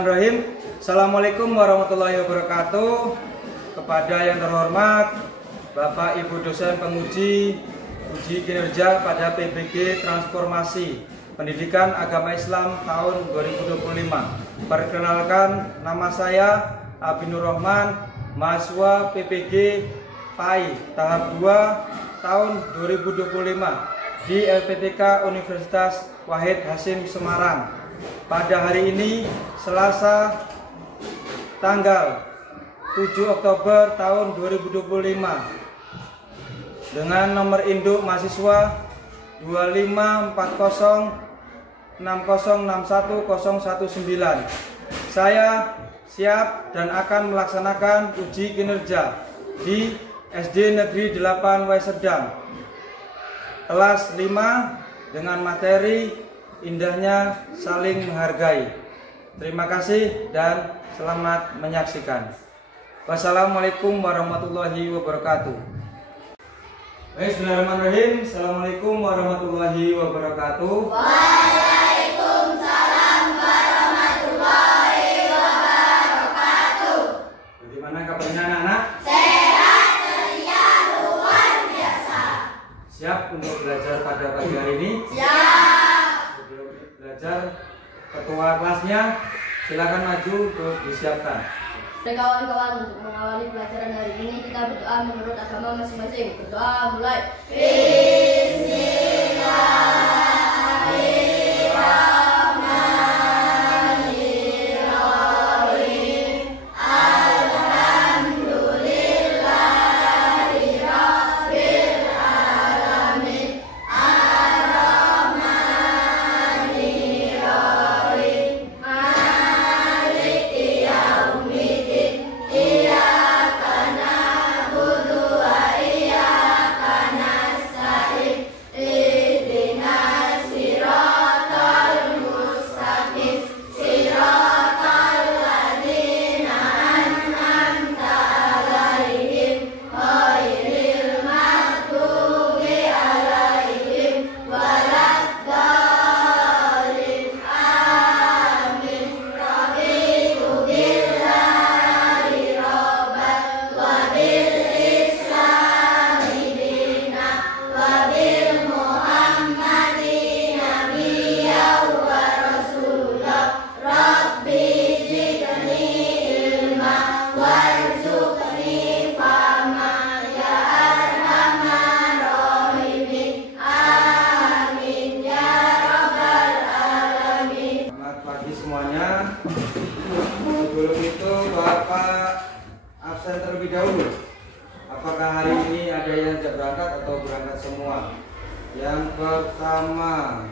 Bismillahirrahmanirrahim. Assalamualaikum warahmatullahi wabarakatuh. Kepada yang terhormat Bapak Ibu dosen penguji uji kinerja pada PBG Transformasi Pendidikan Agama Islam tahun 2025. Perkenalkan, nama saya Abinur Rahman, mahasiswa PPG PAI tahap 2 tahun 2025 di LPTK Universitas Wahid Hasyim Semarang. Pada hari ini Selasa tanggal 7 Oktober tahun 2025 dengan nomor induk mahasiswa 2540606119. Saya siap dan akan melaksanakan uji kinerja di SD Negeri 8 Wai Sedang kelas 5 dengan materi indahnya saling menghargai. Terima kasih dan selamat menyaksikan. Wassalamualaikum warahmatullahi wabarakatuh. Bismillahirrahmanirrahim. Assalamualaikum warahmatullahi wabarakatuh. Waalaikumsalam warahmatullahi wabarakatuh. Bagaimana kabarnya anak-anak? Sehat ceria luar biasa. Siap untuk belajar pada pagi hari ini? Siap. Sebelum belajar, ketua kelasnya silakan maju untuk disiapkan. Kawan-kawan, untuk mengawali pelajaran hari ini kita berdoa menurut agama masing-masing. Berdoa mulai. Bismillahirrahmanirrahim. Alhamdulillahirabbil alamin. Ar-Rahmanirrahim. Maliki yaumiddin. Iyyaka na'budu wa iyyaka nasta'in. Ihdinas siratal mustaqim. Siratal ladzina an'amta 'alaihim ghairil maghdubi 'alaihim waladdallin. Amin. Raditu billahi robban wa bil islami dina wa bil muhammadin nabiyyan wa rasulah. Rabbi zidni ilma warzuqni fahma ya arhamar rahimin. Amin ya rabbal alamin. Selamat pagi semuanya. Sebelum itu Bapak absen terlebih dahulu. Apakah hari ini ada yang tidak berangkat atau berangkat semua? Yang pertama,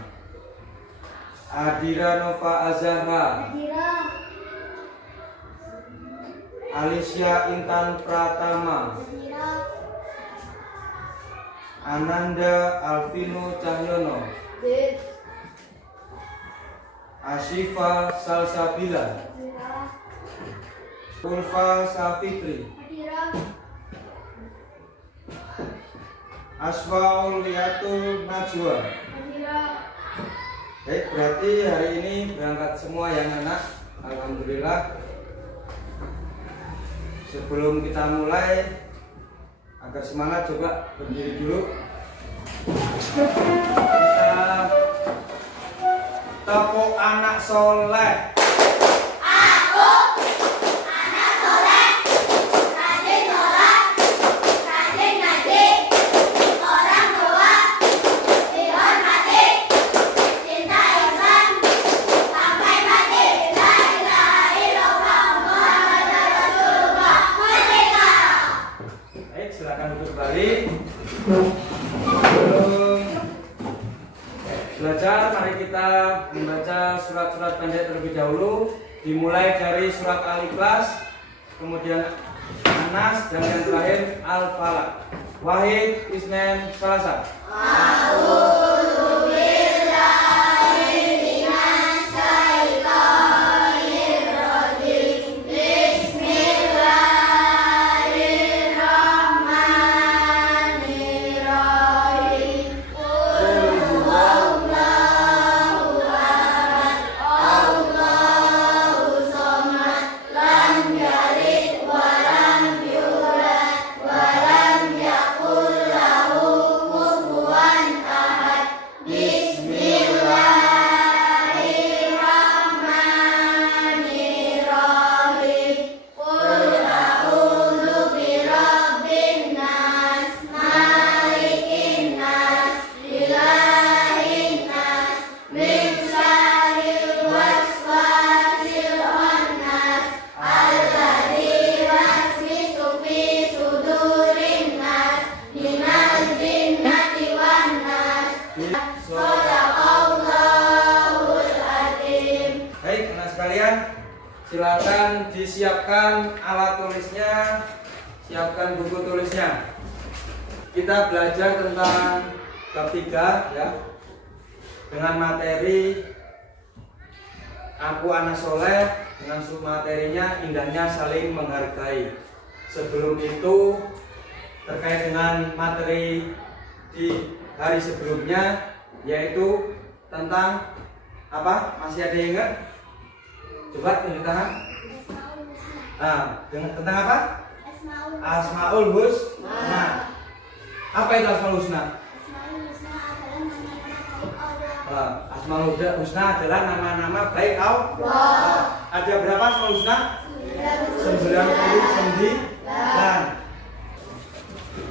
Adira Nova Azhara, Alicia Intan Pratama, Ananda Alvino Cahyono, Ashifa Salsabila, Ulfa Safitri, Asfauliatul Najwa. Baik, berarti hari ini berangkat semua yang anak. Alhamdulillah. Sebelum kita mulai, agar semangat, coba berdiri dulu. Kita tepuk anak soleh. Baik, silakan duduk kembali. Sebelum belajar, mari kita membaca surat-surat pendek terlebih dahulu. Dimulai dari surat Al-Ikhlas, kemudian Anas, dan yang terakhir Al-Falaq. Wahid, Isnen, Selasa. Allahu Shadaqallahul Adzim. Baik, anak sekalian, silakan disiapkan alat tulisnya, siapkan buku tulisnya. Kita belajar tentang bab 3 ya, dengan materi Aku Anak Soleh, dengan materinya indahnya saling menghargai. Sebelum itu terkait dengan materi di hari sebelumnya, yaitu tentang apa? Masih ada yang ingat? Coba tunjuk tangan. Tentang apa? Asmaul Husna. Apa itu Asmaul Husna? Asmaul Husna adalah nama-nama baik Allah. Ada berapa Asmaul Husna? 99.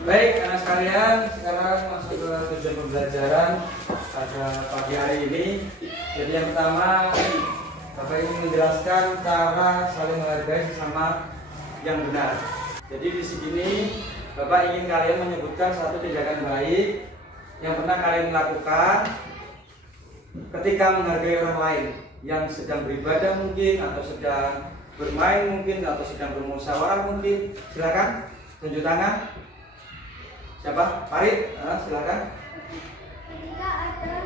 Baik, anak sekalian, sekarang masuk ke tujuan pembelajaran pada pagi hari ini. Jadi yang pertama, Bapak ingin menjelaskan cara saling menghargai sesama yang benar. Jadi di sini Bapak ingin kalian menyebutkan satu tindakan baik yang pernah kalian lakukan ketika menghargai orang lain yang sedang beribadah mungkin, atau sedang bermain mungkin, atau sedang bermusyawarah mungkin. Silakan tunjuk tangan. Siapa? Farid, silakan. Ketika ada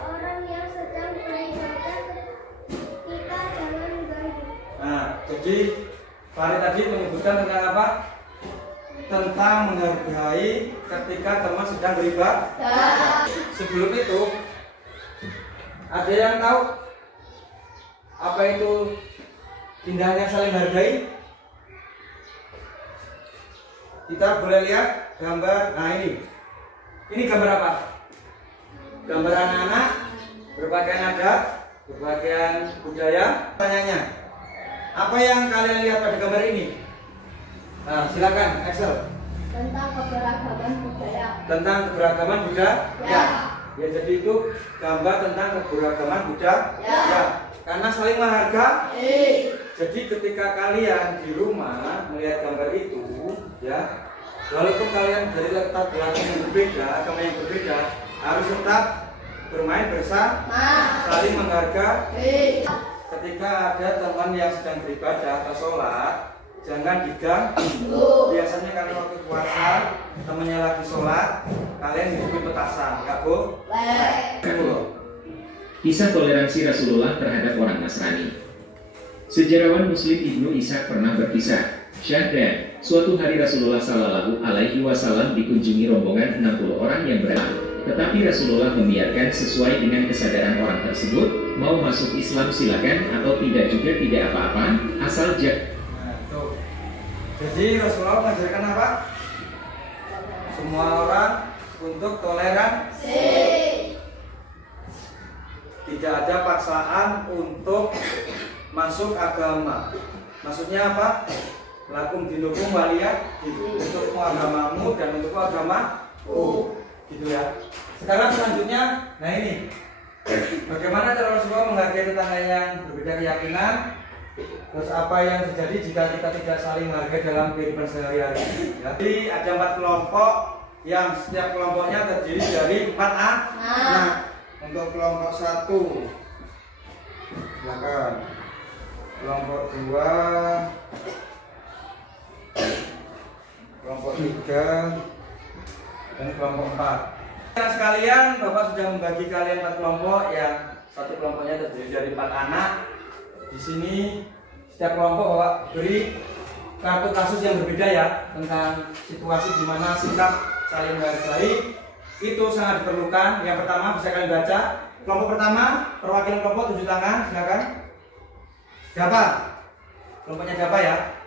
orang yang sedang beribadah, kita jangan mengganggu. Jadi Farid tadi menyebutkan tentang apa? Tentang menghargai ketika teman sedang beribadah. Sebelum itu, ada yang tahu apa itu indahnya saling menghargai? Kita boleh lihat gambar. Nah, ini gambar apa? Gambar anak-anak berpakaian adat, berpakaian budaya. Tanyanya, apa yang kalian lihat pada gambar ini? Nah, silakan Excel. Tentang keberagaman budaya. Tentang keberagaman budaya. Ya, jadi itu gambar tentang keberagaman budaya. Karena saling menghargai. Jadi ketika kalian di rumah melihat gambar itu, ya, walaupun kalian dari latar belakang yang berbeda, agama yang berbeda, harus tetap bermain bersama, saling menghargai. Ketika ada teman yang sedang beribadah atau sholat, jangan diganggu. Biasanya kalau waktu puasa temannya lagi sholat, kalian hidupin petasan, nggak boleh. Kisah toleransi Rasulullah terhadap orang Nasrani. Sejarawan Muslim Ibnu Ishaq pernah berkisah, Syahdan, suatu hari Rasulullah Shallallahu Alaihi Wasallam dikunjungi rombongan 60 orang yang beragama. Tetapi Rasulullah membiarkan sesuai dengan kesadaran orang tersebut, mau masuk Islam silakan, atau tidak juga tidak apa-apa, asal Jadi Rasulullah mengajarkan apa? Semua orang untuk toleransi. Tidak ada paksaan untuk masuk agama. Maksudnya apa? Lakum dinukum waliyah, untukmu agamamu dan untukku agamaku. Gitu ya. Sekarang selanjutnya, nah ini. Bagaimana cara Rasulullah menghargai tetangga yang berbeda keyakinan? Terus apa yang terjadi jika kita tidak saling menghargai dalam kehidupan sehari-hari? Jadi ada 4 kelompok yang setiap kelompoknya terdiri dari 4 anak. Nah, untuk kelompok 1, silakan. Kelompok 2, kelompok 3, dan kelompok 4. Nah, sekalian, Bapak sudah membagi kalian 4 kelompok yang satu kelompoknya terdiri dari 4 anak. Di sini setiap kelompok Bapak beri kartu kasus yang berbeda ya, tentang situasi di mana sikap saling menghargai itu sangat diperlukan. Yang pertama bisa kalian baca. Kelompok pertama, perwakilan kelompok tunjuk tangan, silakan. Siapa? Kelompoknya siapa ya?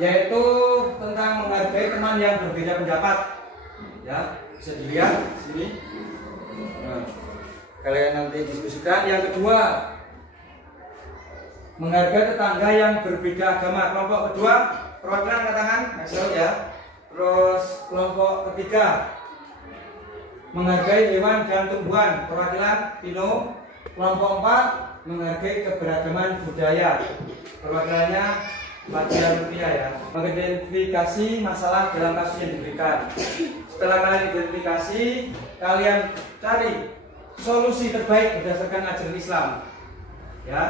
Yaitu tentang menghargai teman yang berbeda pendapat. Ya, bisa dilihat di sini. Nah, kalian nanti diskusikan. Yang kedua, menghargai tetangga yang berbeda agama. Kelompok kedua, perwakilan angkat tangan, Excel ya. Terus kelompok ketiga, menghargai hewan dan tumbuhan, perwakilan Pino. Kelompok 4, menghargai keberagaman budaya, perwakilannya pelajaran rupiah ya. Mengidentifikasi masalah dalam kasus yang diberikan. Setelah kalian identifikasi, kalian cari solusi terbaik berdasarkan ajaran Islam. Ya.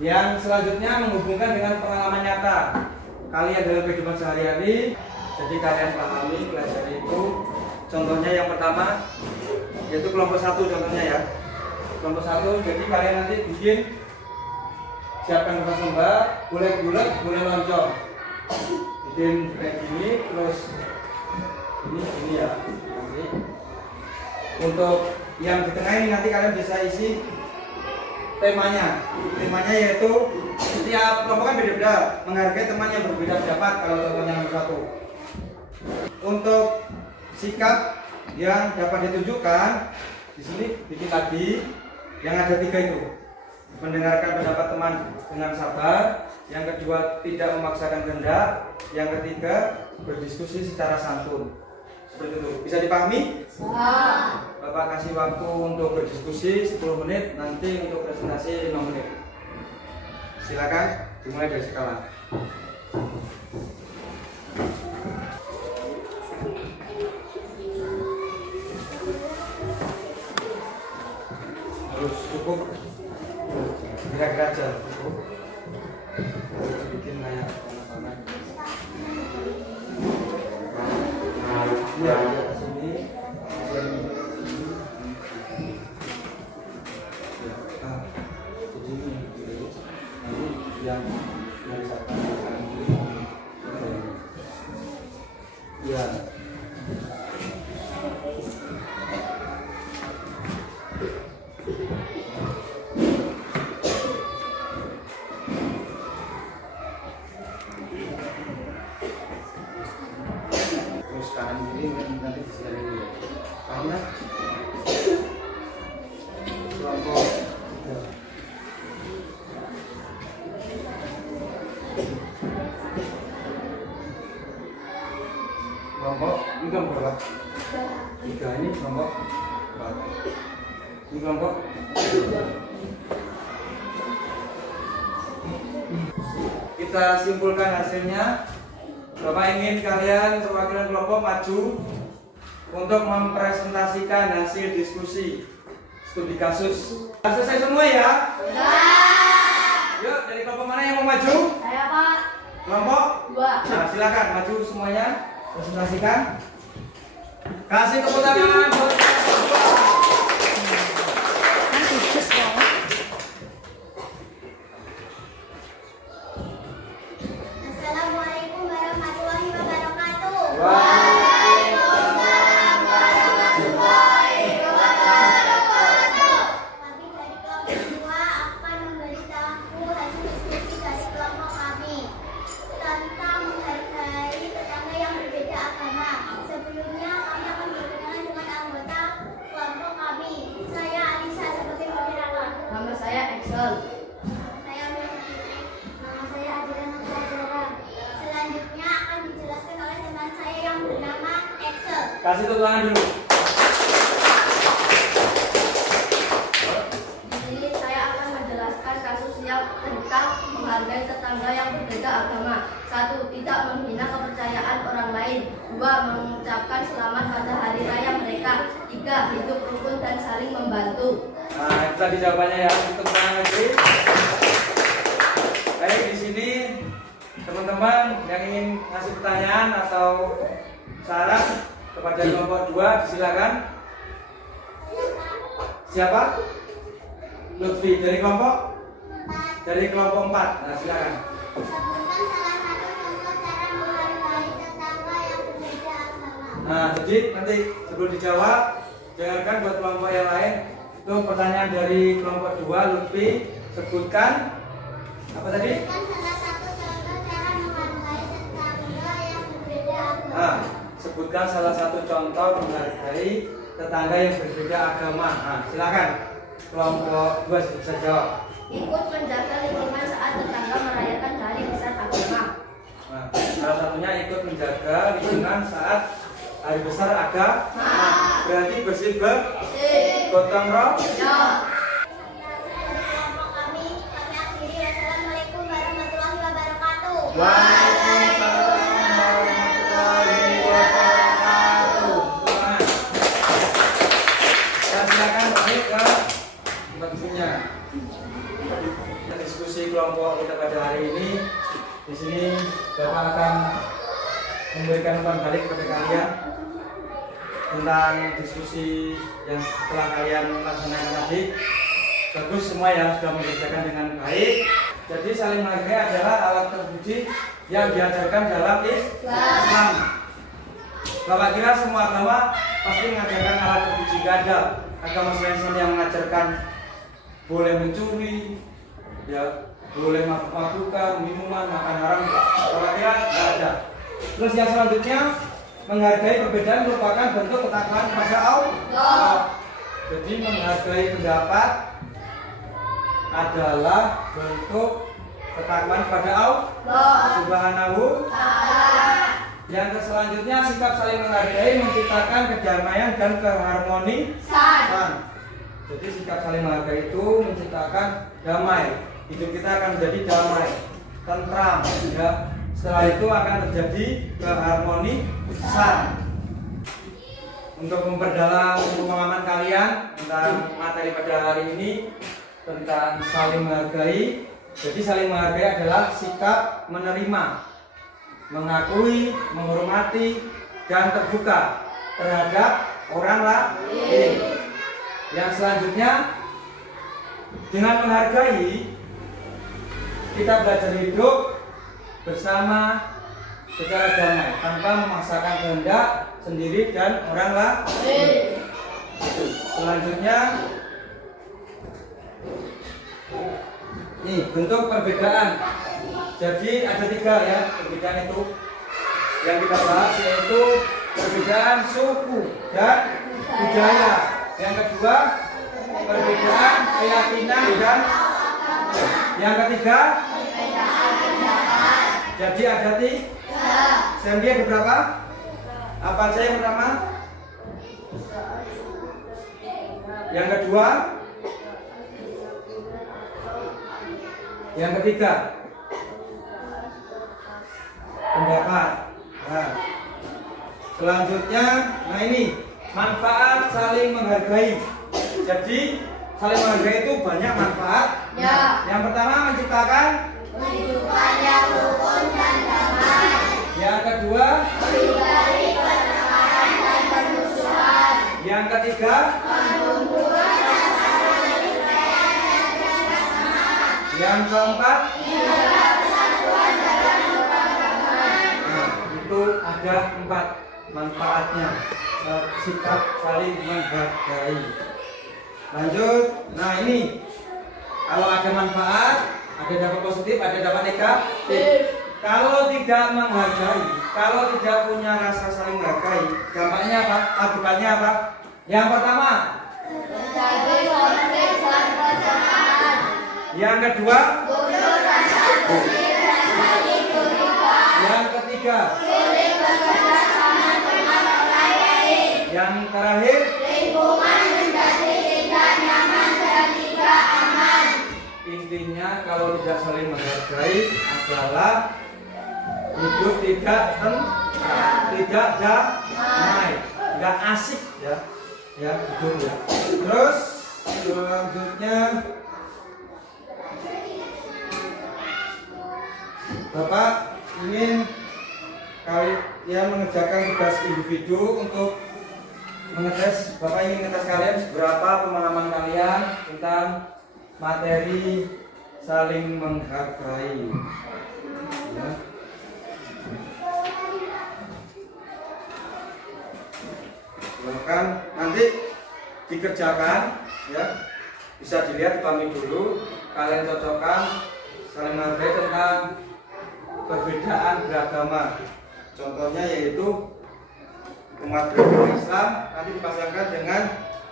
Yang selanjutnya menghubungkan dengan pengalaman nyata kalian dalam kehidupan sehari-hari. Jadi kalian pahami, pelajari itu. Contohnya yang pertama yaitu kelompok 1 contohnya ya. Kelompok 1, jadi kalian nanti bikin, siapkan kertas lembar, boleh bulat, boleh lonjong. Bikin kayak gini, terus ini ya. Nanti untuk yang di tengah ini nanti kalian bisa isi temanya. Temanya yaitu setiap kelompok kan beda-beda, menghargai teman yang berbeda pendapat kalau contohnya nomor 1. Untuk sikap yang dapat ditunjukkan di sini bikin lagi yang ada 3 itu. Mendengarkan pendapat teman dengan sabar, yang kedua tidak memaksakan kehendak, yang ketiga berdiskusi secara santun. Seperti itu. Bisa dipahami? Bapak kasih waktu untuk berdiskusi 10 menit, nanti untuk presentasi 5 menit. Silakan dimulai dari sekarang. Terus cukup kira-kira aja cukup. Bikin kayak anak-anak. Ya, ke sini. Yang ya. Terus kanan kiri nanti disini dulu. Karena kelompok ini kelompok berapa? 3 ini kelompok 4. Ini kelompok 2. Kita simpulkan hasilnya. Bapak ingin kalian perwakilan kelompok maju untuk mempresentasikan hasil diskusi studi kasus. Selesai semua ya? Yuk, dari kelompok mana yang mau maju? Saya Pak. Kelompok 2. Nah, silakan maju semuanya, presentasikan. Kasih tepuk tangan buat Assalamualaikum warahmatullahi wabarakatuh. Waalaikumsalam warahmatullahi wabarakatuh. Kami dari kelompok 2 akan memberitahu hasil diskusi dari kelompok kami tentang menghargai tetangga yang berbeda agama. Sebelumnya kami akan berkenalan dengan anggota kelompok kami. Saya Alisa sebagai moderator. Nama saya Excel. Saya nama saya Adriana Pelajaran. Selanjutnya akan dijelaskan oleh teman saya yang bernama Excel. kasih tepuk tangan dulu. Di sini saya akan menjelaskan kasus yang tentang menghargai tetangga yang berbeda agama. 1. Tidak menghina kepercayaan orang lain. 2. Mengucapkan selamat pada hari raya mereka. 3. Hidup rukun dan saling membantu. Nah, itu tadi jawabannya ya. Tepuk tangan lagi. Baik, di sini teman-teman yang ingin ngasih pertanyaan atau saran kepada kelompok 2 silakan. Siapa? Lutfi dari kelompok 4. Nah, silakan. Sebutkan salah satu contoh cara menghargai tetangga yang berbeda agama. Nah, jadi nanti sebelum dijawab, dengarkan buat kelompok yang lain. Itu pertanyaan dari kelompok 2, Lutfi. Sebutkan apa tadi? Sebutkan salah satu contoh cara menghargai tetangga yang berbeda agama. Nah, sebutkan salah satu contoh menghargai tetangga yang berbeda agama. Nah, silakan. Kelompok 2 bisa jawab. Ikut menjaga lingkungan saat tetangga merayakan hari besar agama. Nah, salah satunya ikut menjaga lingkungan saat hari besar agama. Berarti bersih-bersih, gotong royong. Dari kelompok kami akhiri. Wassalamualaikum warahmatullahi wabarakatuh. Waalaikumsalam warahmatullahi wabarakatuh. Dan silakan balik ke tempat duduknya. Diskusi kelompok kita pada hari ini, di sini Bapak akan memberikan umpan balik kepada kalian tentang diskusi yang setelah kalian laksanakan tadi. Bagus semua yang sudah mengerjakan dengan baik. Jadi saling menghargai adalah alat terpuji yang diajarkan dalam Islam. Bapak kira semua agama pasti mengajarkan alat terpuji? Gak ada. Agama selain yang mengajarkan boleh mencuri, ya boleh mabuk-mabukan, minuman, makan haram. Bapak kira gak ada. Terus yang selanjutnya, menghargai perbedaan merupakan bentuk ketakwaan kepada Allah. Jadi menghargai pendapat adalah bentuk ketakwaan kepada Allah Subhanahu. Yang selanjutnya, sikap saling menghargai menciptakan kedamaian dan keharmonisan. Jadi sikap saling menghargai itu menciptakan damai. Hidup kita akan menjadi damai, tentram, ya. Setelah itu akan terjadi keharmonisan. Untuk memperdalam pemahaman kalian tentang materi pada hari ini tentang saling menghargai. Jadi saling menghargai adalah sikap menerima, mengakui, menghormati, dan terbuka terhadap orang lain. Yang selanjutnya, dengan menghargai kita belajar hidup bersama secara damai tanpa memaksakan kehendak sendiri dan orang lain. Selanjutnya, nih bentuk perbedaan. Jadi ada 3 ya perbedaan itu yang kita bahas, yaitu perbedaan suku dan budaya. Yang kedua, perbedaan keyakinan, dan yang ketiga, jadi ada 3. Sandy ada berapa? Apa aja yang pertama? Yang kedua? Yang ketiga? Pendapat. Nah, selanjutnya, nah ini manfaat saling menghargai. Jadi saling menghargai itu banyak manfaat. Ya. Yang pertama, menciptakan Kehidupan yang rukun dan damai. Yang kedua, Menghindari pertengkaran dan permusuhan. yang ketiga, Menumbuhkan rasa saling percaya dan kerjasama. yang keempat. Menjaga persatuan dalam keberagaman. Nah, itu ada 4 manfaatnya. Sikap saling menghargai. Lanjut. Nah ini, kalau ada manfaat, ada dampak positif, ada dampak negatif. Kalau tidak menghargai, kalau tidak punya rasa saling menghargai, dampaknya apa? Akibatnya apa? Yang pertama, Menjadi konflik dan pertengkaran. yang kedua, Muncul rasa benci dan saling curiga. yang ketiga, Sulit bekerja sama dengan orang lain. yang terakhir. Lingkungan menjadi tidak nyaman dan tidak aman. Intinya kalau tidak saling menghargai adalah hidup tidak tentram, tidak damai, nggak asik ya, hidup ya. Terus selanjutnya, Bapak ingin kalian mengerjakan tugas individu untuk mengetes. Bapak ingin mengetes kalian berapa pemahaman kalian tentang materi saling menghargai. Ya. Silakan nanti dikerjakan, ya. Bisa dilihat kami dulu. Kalian cocokkan saling menghargai tentang perbedaan beragama. Contohnya yaitu umat beragama Islam nanti dipasangkan dengan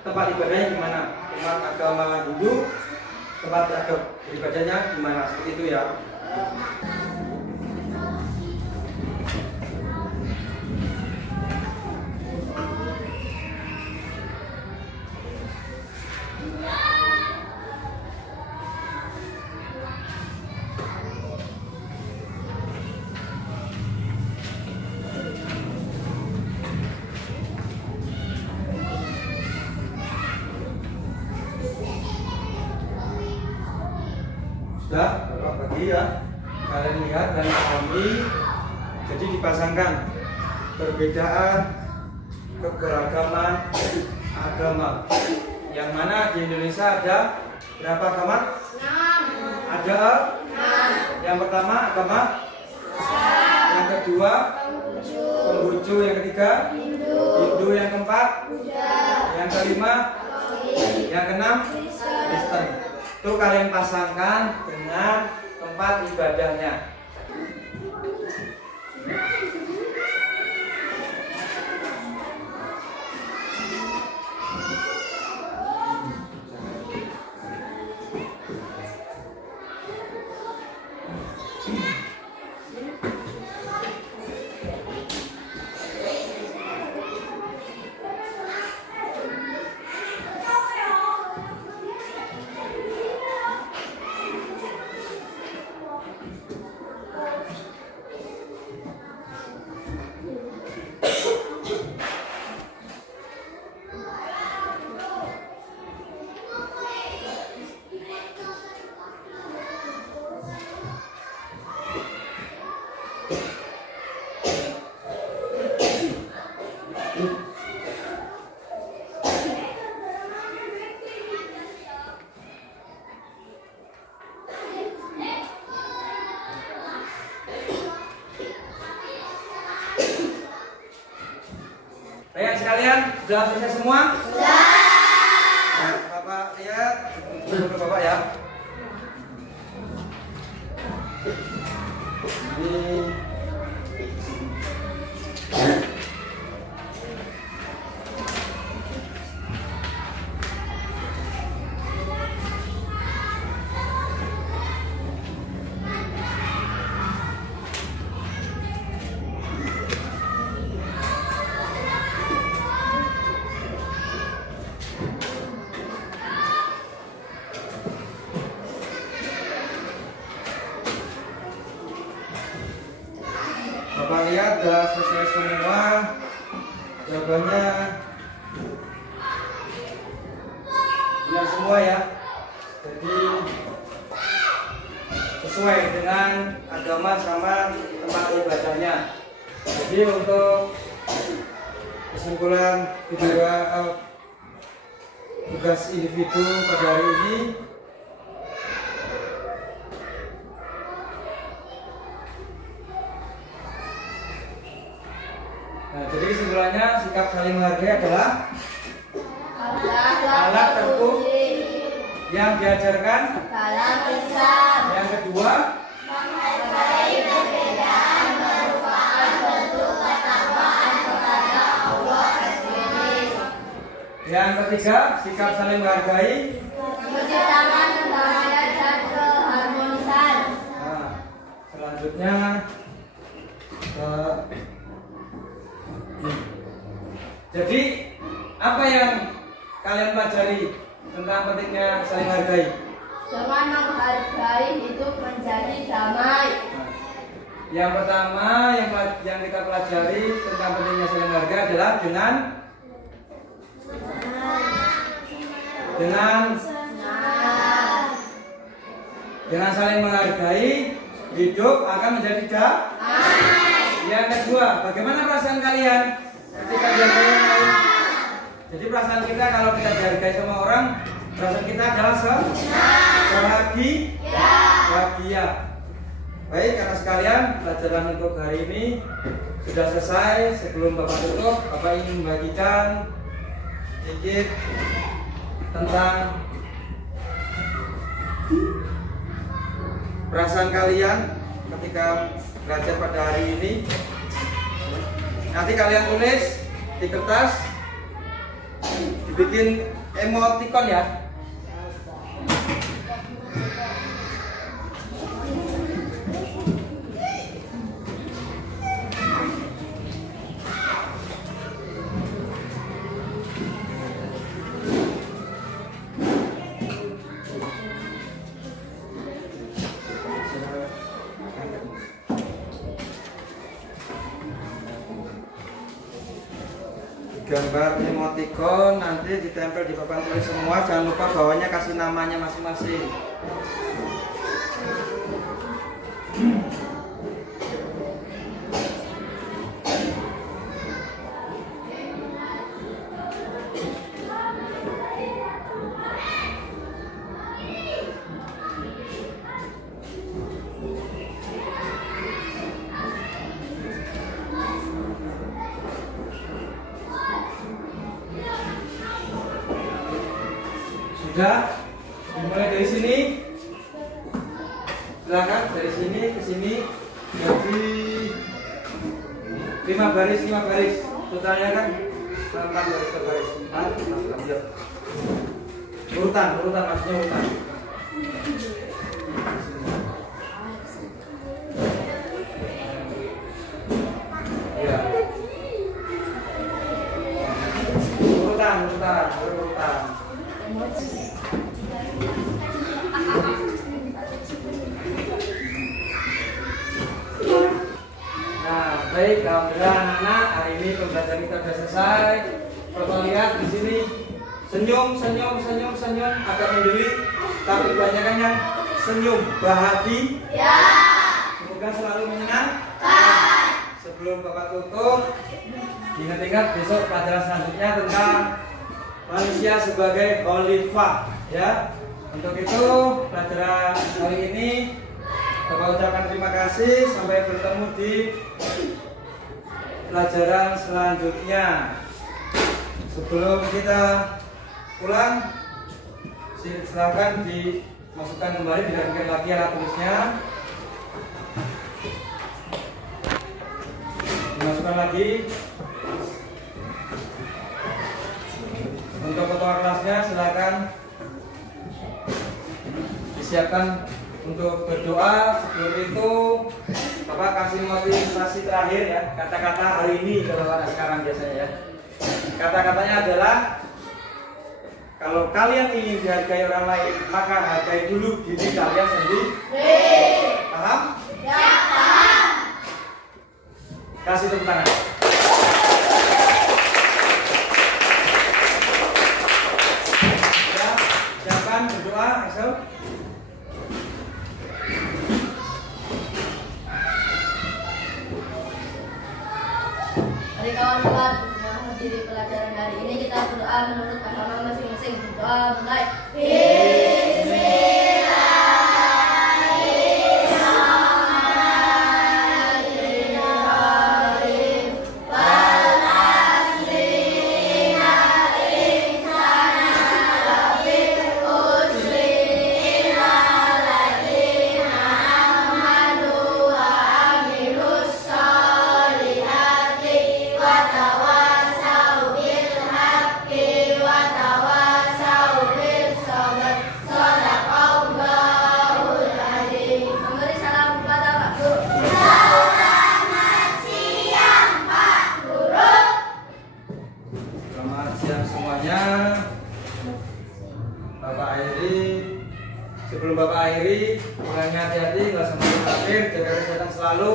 tempat ibadahnya gimana. Umat agama Hindu tempat ibadahnya gimana, seperti itu ya. Sudah, Bapak bagi ya. Kalian lihat dan pahami. Jadi dipasangkan perbedaan keberagaman agama. Yang mana di Indonesia ada berapa agama? 6. Ada 6. Yang pertama agama Islam. Yang kedua Konghucu. Yang ketiga Hindu. Yang keempat Buddha. Yang kelima yang keenam Kristen. Itu kalian pasangkan dengan tempat ibadahnya. Baik sekalian, sudah selesai semua? Sudah. Nah, Bapak lihat, dulu Bapak ya. Ini Bapak lihat sudah selesai semua. Jawabannya benar semua ya. Jadi sesuai dengan agama sama tempat ibadahnya. Jadi untuk kesimpulan kedua tugas individu pada hari ini, nah, jadi kesimpulannya sikap saling menghargai adalah alat terpuji yang diajarkan dalam Islam. Yang kedua, Menghargai perbedaan merupakan bentuk ketakwaan kepada Allah sendiri. yang ketiga, sikap saling menghargai. Menciptakan kedamaian dan keharmonisan. Nah, selanjutnya jadi apa yang kalian pelajari tentang pentingnya saling menghargai? Dengan menghargai hidup menjadi damai. Nah, yang pertama yang kita pelajari tentang pentingnya saling menghargai adalah dengan saling menghargai hidup akan menjadi damai. Yang kedua, bagaimana perasaan kalian ketika dihargai orang lain? Jadi perasaan kita kalau kita dihargai sama orang, perasaan kita adalah bahagia. Baik, karena sekalian pelajaran untuk hari ini sudah selesai. Sebelum Bapak tutup, Bapak ingin membagikan sedikit tentang perasaan kalian ketika belajar pada hari ini. Nanti kalian tulis di kertas, dibikin emoticon ya. Gambar emoticon nanti ditempel di papan tulis semua. Jangan lupa bawahnya kasih namanya masing-masing. Sudah? Dimulai dari sini. Silakan dari sini ke sini. Jadi 5 baris, 5 baris. Totalnya kan 4 baris per baris. 4, 6, urutan maksudnya urutan. Ya. Urutan. Nah, baik, alhamdulillah anak-anak, hari ini pembelajaran kita sudah selesai. Coba lihat di sini, senyum, agak mendelik, tapi kebanyakan yang senyum, bahagia. Semoga selalu menyenangkan. Sebelum Bapak tutup, ingat-ingat besok pelajaran selanjutnya tentang manusia sebagai khalifah, ya. Untuk itu pelajaran kali ini Bapak ucapkan terima kasih, sampai bertemu di pelajaran selanjutnya. Sebelum kita pulang, silakan dimasukkan kembali, dirapikan lagi alat tulisnya, dimasukkan lagi. Untuk ketua kelasnya silakan disiapkan untuk berdoa. Sebelum itu Bapak kasih motivasi terakhir ya, kata-kata hari ini kalau anak sekarang biasanya ya. Kata-katanya adalah, kalau kalian ingin dihargai orang lain, maka hargai dulu diri kalian sendiri. Paham? Ya, paham. Kasih tepuk tangan. Ya, siapkan berdoa, Axel. Mari kawan-kawan yang menghadiri pelajaran hari ini, kita berdoa menurut agama masing-masing. Berdoa mulai. Sebelum Bapak akhiri, pulangnya hati-hati, nggak usah main kafir, jaga kesehatan selalu.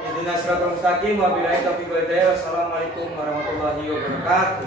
Ihdinas siratal mustaqim, wabillahi taufiq wal hidayah. Wassalamualaikum warahmatullahi wabarakatuh.